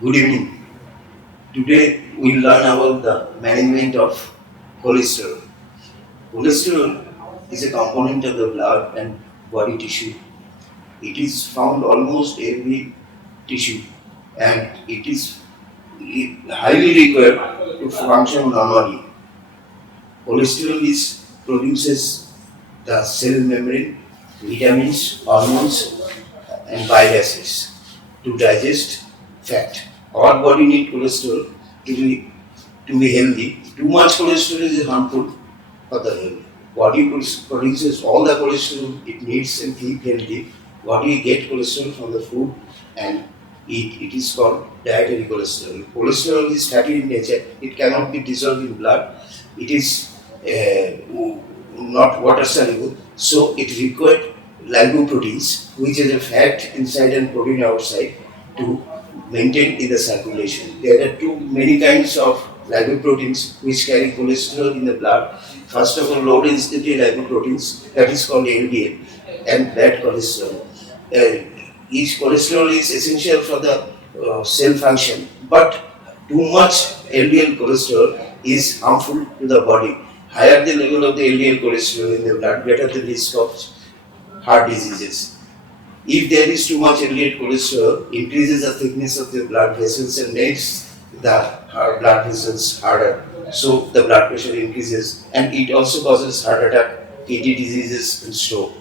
Good evening. Today we'll learn about the management of cholesterol. Cholesterol is a component of the blood and body tissue. It is found almost every tissue and it is highly required to function normally. Cholesterol produces the cell membrane, vitamins, hormones, and bile acids to digest fat. Our body needs cholesterol to be healthy. Too much cholesterol is harmful for the health. Body produces all the cholesterol it needs and keep healthy. Body get cholesterol from the food and eat. It is called dietary cholesterol. Cholesterol is fatty in nature. It cannot be dissolved in blood. It is not water soluble. So it required lipoproteins, which is a fat inside and protein outside, to maintain in the circulation. There are too many kinds of lipoproteins which carry cholesterol in the blood. First of all, low density lipoproteins, that is called LDL, and bad cholesterol. Each cholesterol is essential for the cell function, but too much LDL cholesterol is harmful to the body. Higher the level of the LDL cholesterol in the blood, greater the risk of heart diseases. If there is too much LDL cholesterol, increases the thickness of the blood vessels and makes the blood vessels harder. So the blood pressure increases and it also causes heart attack, kidney diseases and stroke.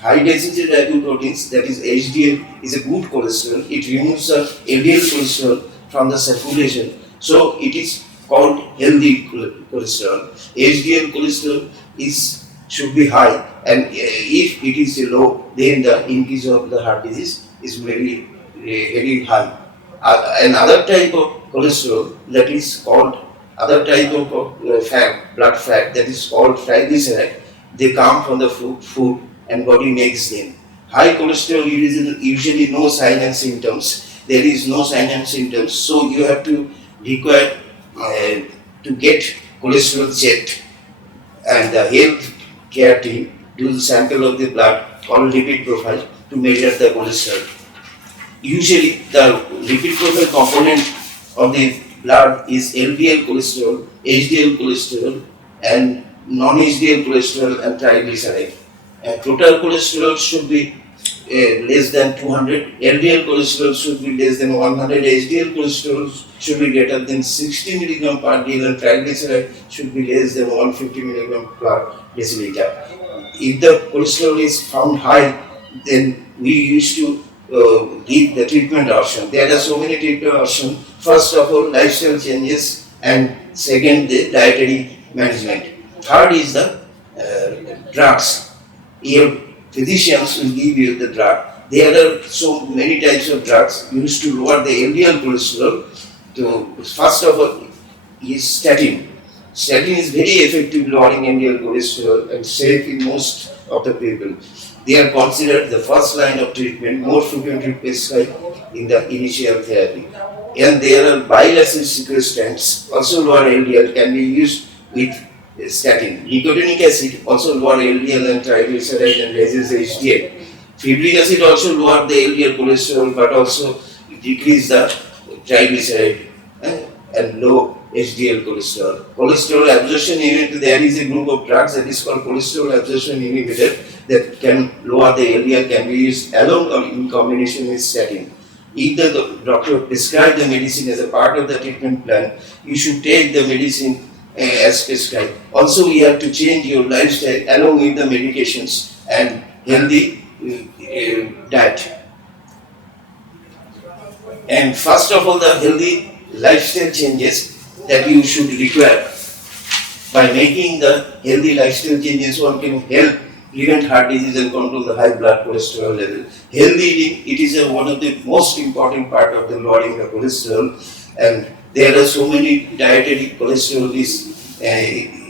High density lipoproteins, that is HDL, is a good cholesterol. It removes the LDL cholesterol from the circulation. So it is called healthy cholesterol. HDL cholesterol should be high, and if it is low, then the increase of the heart disease is very high. Another type of cholesterol, that is called other type of fat, blood fat, that is called triglyceride. They come from the food and body makes them. High cholesterol usually no sign and symptoms. There is no sign and symptoms, so you have to require to get cholesterol checked, and the health care team do the sample of the blood called lipid profile to measure the cholesterol. Usually the lipid profile component of the blood is LDL cholesterol, HDL cholesterol, and non-HDL cholesterol and triglyceride. Total cholesterol should be less than 200, LDL cholesterol should be less than 100, HDL cholesterol should be greater than 60 milligram per dl, and triglyceride should be less than 150 milligram per deciliter. If the cholesterol is found high, then we used to give the treatment option. There are so many treatment options. First of all, lifestyle changes, and second, the dietary management. Third is the drugs. Your physicians will give you the drug. There are so many types of drugs used to lower the LDL cholesterol. First of all, is statin. Statin is very effective lowering LDL cholesterol and safe in most of the people. They are considered the first line of treatment, more frequently prescribed in the initial therapy. And there are bile acid sequestrants, also lower LDL, can be used with statin. Nicotinic acid also lower LDL and triglyceride and raises HDL. Fibric acid also lower the LDL cholesterol but also decrease the triglyceride and low HDL cholesterol. Cholesterol absorption inhibitor, there is a group of drugs that is called cholesterol absorption inhibitor that can lower the LDL, can be used alone or in combination with statin. If the doctor prescribes the medicine as a part of the treatment plan, you should take the medicine as prescribed. Also, we have to change your lifestyle along with the medications and healthy diet. And first of all, the healthy lifestyle changes that you should require. By making the healthy lifestyle changes, one can help prevent heart disease and control the high blood cholesterol level. Healthy eating, it is one of the most important part of the lowering the cholesterol, and there are so many dietary cholesterol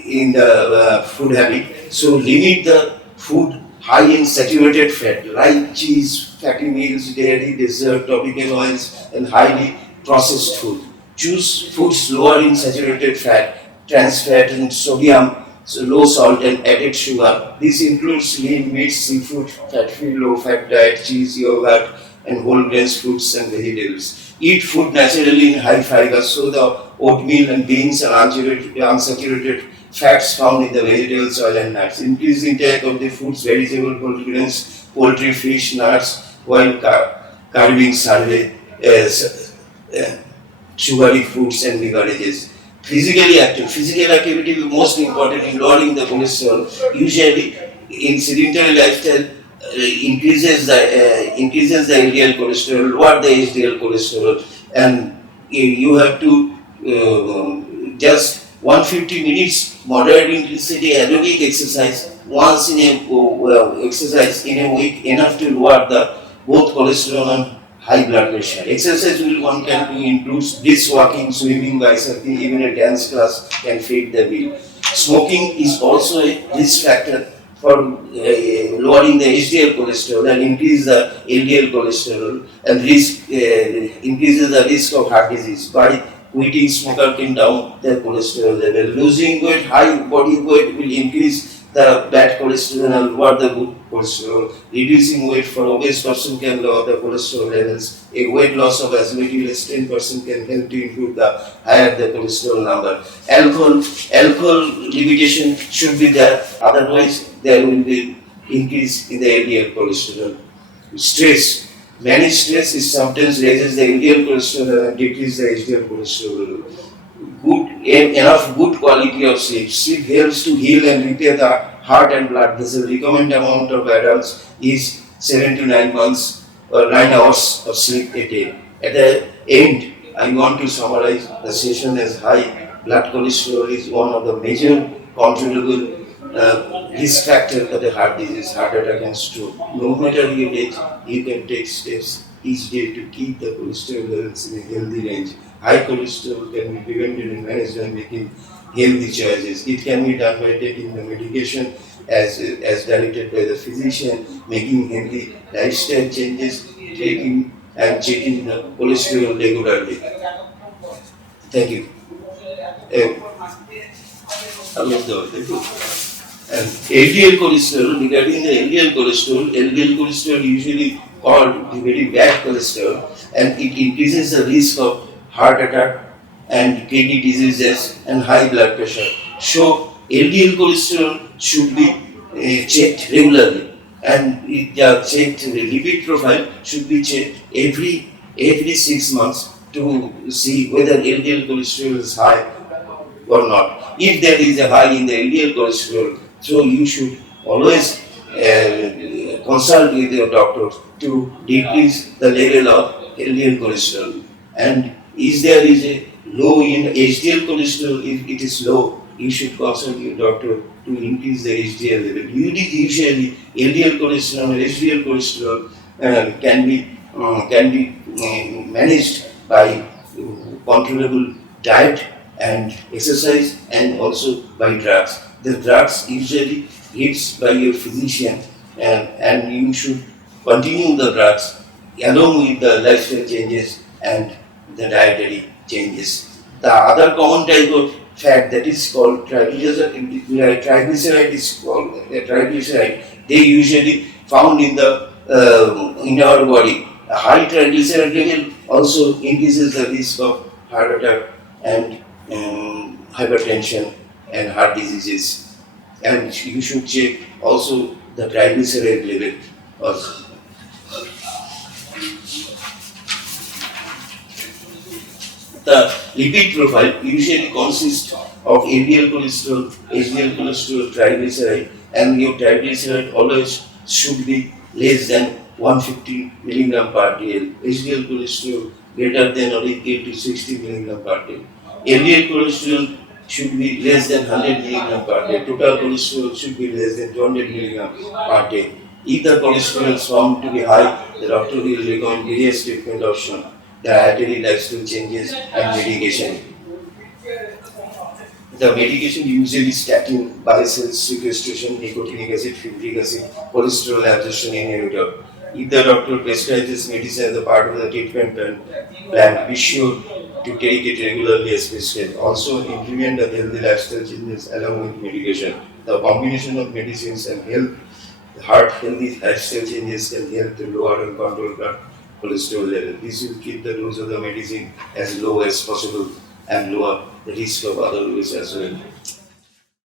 in the food habit. So limit the food high in saturated fat like cheese, fatty meals, dairy, dessert, topical oils, and highly processed food. Choose foods lower in saturated fat, trans fat, and sodium, so low salt and added sugar. This includes lean meat, seafood, fat-free, low-fat diet, cheese, yogurt, and whole grains, fruits and vegetables. Eat food naturally in high fiber, so the oatmeal and beans and unsaturated fats found in the vegetables, oil and nuts. Increase intake of the foods, vegetable, whole grains, poultry, fish, nuts, while curbing survey, uh, sugary foods and beverages. Physically active. Physical activity is most important in lowering the cholesterol. Usually, in sedentary lifestyle, increases the LDL cholesterol, lower the HDL cholesterol, and you have to just 150 minutes moderate intensity aerobic exercise once in a exercise in a week enough to lower the both cholesterol and high blood pressure. Exercise will one can do includes brisk walking, swimming, bicycling, even a dance class can feed the bill. Smoking is also a risk factor for lowering the HDL cholesterol and increase the LDL cholesterol and increases the risk of heart disease. By quitting smoker can down their cholesterol level. Losing weight, high body weight will increase the bad cholesterol and lower the good cholesterol. Reducing weight for obese person can lower the cholesterol levels. A weight loss of as little as 10% can help to improve the higher the cholesterol number. Alcohol limitation should be there, otherwise there will be increase in the LDL cholesterol. Stress. Managed stress is sometimes raises the LDL cholesterol and decreases the HDL cholesterol. Enough good quality of sleep. Sleep helps to heal and repair the heart and blood vessel. Recommended amount of adults is 7 to 9 months or 9 hours of sleep a day. At the end, I want to summarize the session as high blood cholesterol is one of the major controllable risk factor for the heart disease, heart attack and stroke. No matter your age, you can take steps each day to keep the cholesterol levels in a healthy range. High cholesterol can be prevented and managed by making healthy choices. It can be done by taking the medication as directed by the physician, making healthy lifestyle changes, taking and checking the cholesterol regularly. Thank you. And LDL cholesterol, regarding the LDL cholesterol usually called the very bad cholesterol, and it increases the risk of heart attack and kidney diseases and high blood pressure. So LDL cholesterol should be checked regularly, and checked the lipid profile should be checked every 6 months to see whether LDL cholesterol is high or not. If there is a high in the LDL cholesterol, so you should always consult with your doctor to decrease the level of LDL cholesterol. And if there is a low in HDL cholesterol, if it is low, you should consult your doctor to increase the HDL level. Usually, LDL cholesterol and HDL cholesterol can be managed by controllable diet and exercise and also by drugs. The drugs usually gives by your physician, and you should continue the drugs along with the lifestyle changes and the dietary changes. The other common type of fat that is called triglyceride is called triglyceride. They usually found in our body. A high triglyceride level also increases the risk of heart attack and hypertension and heart diseases. And you should check also the triglyceride level also. The lipid profile usually consists of LDL cholesterol, HDL cholesterol, triglyceride, and your triglyceride always should be less than 150 milligram per dl. HDL cholesterol greater than or equal to 60 milligram per dl. LDL cholesterol should be less than 100 milligram per day. Total cholesterol should be less than 200 milligram per day. If the cholesterol is found to be high, the doctor will recommend various treatment options, dietary lifestyle changes, and medication. The medication usually statin, bile sequestration, nicotinic acid, filtric acid, cholesterol absorption inhibitor. If the doctor prescribes this medicine as a part of the treatment plan, be sure to take it regularly as prescribed. Also, implement the healthy lifestyle changes along with medication. The combination of medicines and heart healthy lifestyle changes can help to lower and control blood cholesterol level. This will keep the dose of the medicine as low as possible and lower the risk of other ways as well.